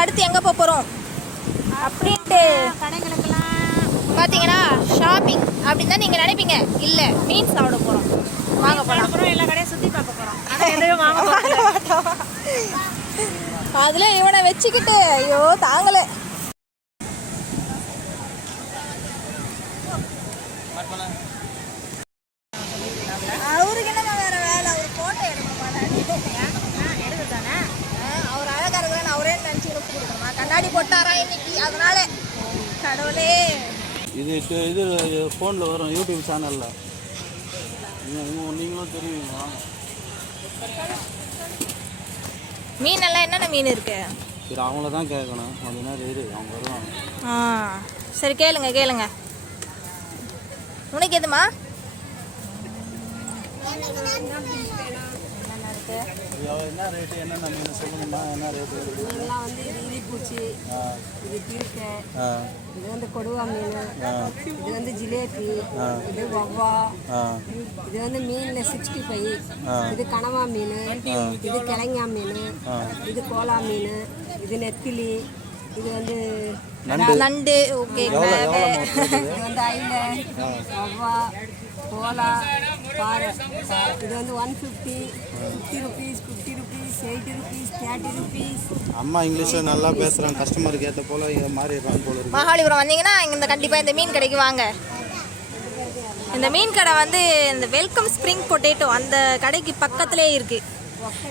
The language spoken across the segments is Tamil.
நம்ம அடுத்து எங்கே போகிறோம் அப்படின்ட்டு பார்த்தீங்கன்னா ஷாப்பிங் அப்படின்னு தான் நீங்கள் நினைப்பீங்க. இல்லை, மீன் சாப்பிட போகிறோம். வாங்க போகிறோம். எல்லா கடையும் சுற்றி பார்க்க போகிறோம். எதுவும் வாங்க மாட்டோம். அதில் இவனை வச்சுக்கிட்டு ஐயோ தாங்கலை. அவருக்கு என்னமா வேற வேலை? அவர் போட்டோ எடுக்கணுமா? எடுக்கத்தானே அவர் அழகா இருக்கிறேன்னு அவரே நினச்சி கொடுக்கணுமா? கண்ணாடி போட்டாரா இன்னைக்கு? அதனால கடவுளே. இது ஃபோனில் வரும் யூடியூப் சேனலில். நீங்களும் தெரியுங்களா? மீனெல்லாம் என்னென்ன மீன் இருக்கு? சரி, அவங்கள தான் கேட்கணும். கொஞ்ச நேரம் இரு, அவங்க வருவாங்க. சரி, கேளுங்க. உனக்கு எதுமா? என்ன ரேட்டு, என்னென்ன மீன் சொல்லுங்கம்மா? என்ன ரேட்டு? இதெல்லாம் வந்து இது இலிப்பூச்சி, இது கிறுக்கை, இது வந்து கொடுவா மீன், இது வந்து ஜிலேபி, இது வவ்வா, இது வந்து மீனில் 65, இது கனவா மீன், இது கிழங்கா மீன், இது கோலா மீன், இது நெத்திலி, இது வந்து நண்டு. ஓகே. இது வந்து ஐலை, வவ்வா, கோலா, பாறை. இது வந்து 150, 50 rupees, 50 rupees, 80 rupees, 30 rupees. அம்மா இங்கிலீஷில் நல்லா பேசுகிறாங்க. கஸ்டமருக்கு ஏற்ற போல் மாறிடுறாங்க போல இருக்கு. மகாலிபுரம் வந்தீங்கன்னா இந்த கண்டிப்பாக இந்த மீன் கடைக்கு வாங்க. இந்த மீன் கடை வந்து இந்த வெல்கம் ஸ்ப்ரிங் பொட்டேட்டோ அந்த கடைக்கு பக்கத்துலேயே இருக்குது.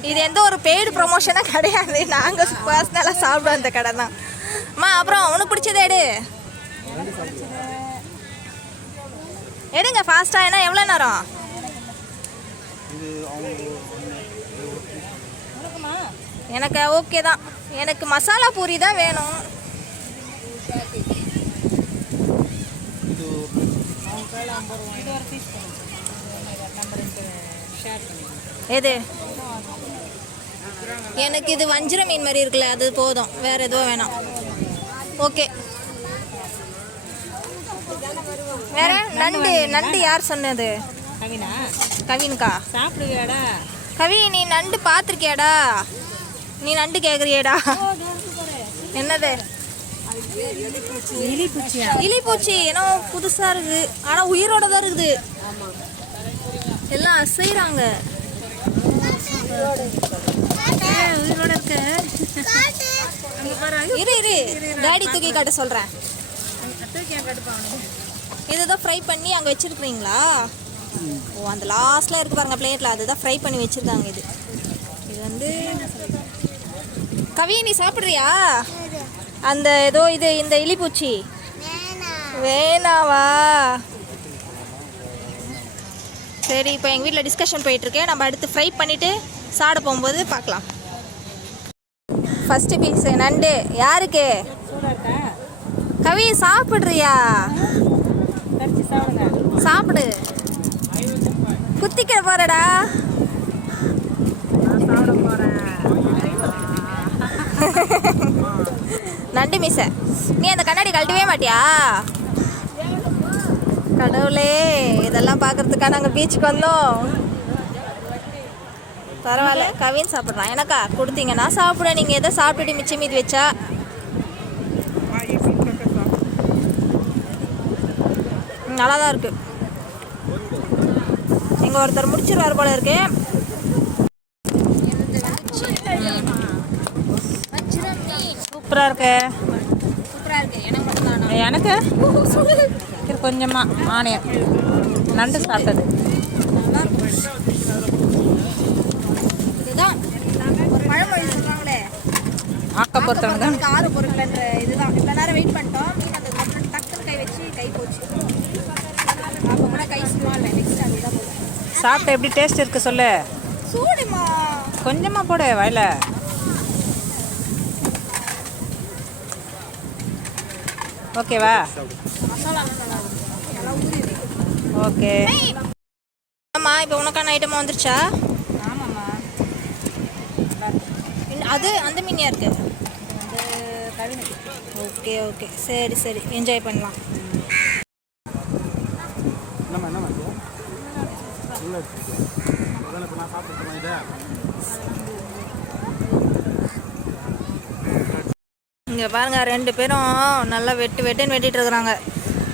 இது எந்த ஒரு பெய்டு ப்ரொமோஷனாக கிடையாது. நாங்கள் பர்சனலாக சாப்பிடுவோம் இந்த கடை தான். அம்மா, அப்புறம் உனக்கு பிடிச்சதே எடுங்க ஃபாஸ்ட்டாக. ஏன்னா எவ்வளோ நேரம்? எனக்கு ஓகே தான். எனக்கு மசாலா பூரி தான் வேணும். எது? எனக்கு இது வஞ்சிர மீன் மாதிரி இருக்குல்ல, அது போதும். வேறு எதுவும் வேணாம். ஓகே. வேற நண்டு யார் சொன்னது? கவின்கா. சாப்பிடுவியாடா கவி? நீ நண்டு பார்த்துருக்கியாடா? நீ நண்டு கேட்குறியடா? என்னது? இலிப்பூச்சி. ஏன்னா புதுசாக இருக்குது, ஆனால் உயிரோட தான் இருக்குது. எல்லாம் அசைறாங்க. உயிரோட இருக்கு. இரு டாடி தூக்கி காட்ட சொல்கிறேன். இதுதான் ஃப்ரை பண்ணி அங்கே வச்சுருக்குறீங்களா? ஓ, அந்த லாஸ்ட்டில் இருக்கு பாருங்க பிளேட்டில், அதுதான் ஃப்ரை பண்ணி வச்சுருக்காங்க. இது வந்து கவி, நீ சாப்பிட்றியா? அந்த ஏதோ இந்த இலிப்பூச்சி வேணாவா? சரி, இப்போ எங்கள் வீட்டில் டிஸ்கஷன் போயிட்டுருக்கேன். நம்ம அடுத்து ஃப்ரை பண்ணிவிட்டு சாப்பிட போகும்போது பார்க்கலாம். ஃபஸ்ட்டு பீஸு நண்டு யாருக்கு? கவி, சாப்பிட்றியா? சாப்பிடு. குத்திக்கிற போறடா. நண்டு மீசை. நீ அந்த கண்ணாடி கழட்டவே மாட்டியா? கடவுளே, இதெல்லாம் பார்க்கறதுக்காக நாங்கள் பீச்சுக்கு வந்தோம். பரவாயில்ல, கவின் சாப்பிட்றான். எனக்கா கொடுத்தீங்கன்னா சாப்பிட. நீங்கள் எதை சாப்பிட்டுட்டு மிச்சம் மீதி வச்சா? நல்லா தான் இருக்குது. இங்கே ஒருத்தர் முடிச்சிருவார் போல இருக்கு. சூப்பராக இருக்கு. எனக்கு மட்டும்தானா? எனக்கு கொஞ்சமாக மானியம் நண்டு சாப்பிட்டது. இதுதான் ஒரு பழமொழி சொல்லுவாங்களே, ஆக்க பொறுத்தவங்க ஆறு பொருட்கள்ன்ற இதுதான். இவ்வளோ நேரம் வெயிட் பண்ணிட்டோம். மீன் அந்த டக்குன்னு கை வச்சு கை போச்சு. அப்போ கூட கை சும்மா இல்லை. நெக்ஸ்ட் அதுதான் போதும். சாப்பிட்டு எப்படி டேஸ்ட் இருக்குது சொல்லு. சூடுமா? கொஞ்சமாக போடு வாயில. ஓகேவா? ஓகே. ஆமாம், இப்போ உனக்கான ஐட்டமாக வந்துருச்சா? ஆமாம்மா. அது அந்த மீனியாக இருக்குது. ஓகே ஓகே, சரி என்ஜாய் பண்ணலாம். நான் சாப்பிட்டு இங்கே பாருங்கள் 2 பேரும் நல்லா வெட்டுன்னு வெட்டிட்டு இருக்கிறாங்க.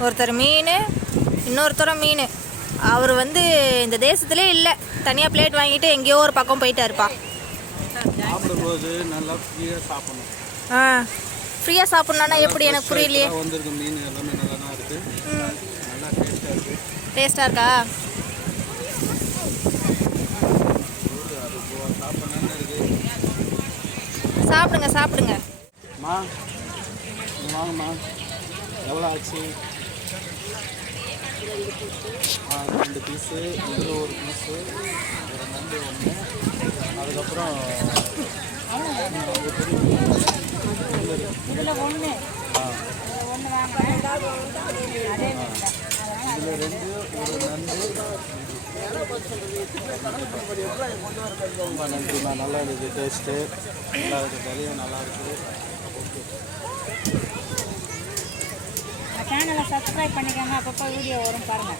ஒருத்தர் மீன், இன்னொருத்தரும் மீன். அவர் வந்து இந்த தேசத்துலேயே இல்லை, தனியாக பிளேட் வாங்கிட்டு எங்கேயோ ஒரு பக்கம் போயிட்டாருப்பா. சாப்பிடும்போது நல்லா ஃப்ரீயாக சாப்பிடணும். ஆ, ஃப்ரீயாக சாப்பிட்ணுன்னா எப்படி எனக்கு புரியலையே. வந்திருக்கு மீன் எல்லாமே நல்லா தான் இருக்குது, நல்லா டேஸ்ட்டாக இருக்குது. டேஸ்ட்டாக இருக்கா? அது சாப்பிட்ணுன்னு இருக்குது. சாப்பிடுங்க சாப்பிடுங்க. மா வாங்கம்மா, எவ்வளோ ஆச்சு? 2 பீஸு, இதில் ஒரு பீஸு, ஒரு நண்டு 1, அதுக்கப்புறம் இதில் 1 இதில் 2, ஒரு நண்டு. ரொம்ப நன்றிம்மா, நல்லா இருக்குது டேஸ்ட்டு, நல்லா இருக்குது, விலையும் நல்லா இருக்குது. சேனலை சப்ஸ்கிரைப் பண்ணிக்கோங்க, அப்பப்போ வீடியோ வரும் பாருங்கள்.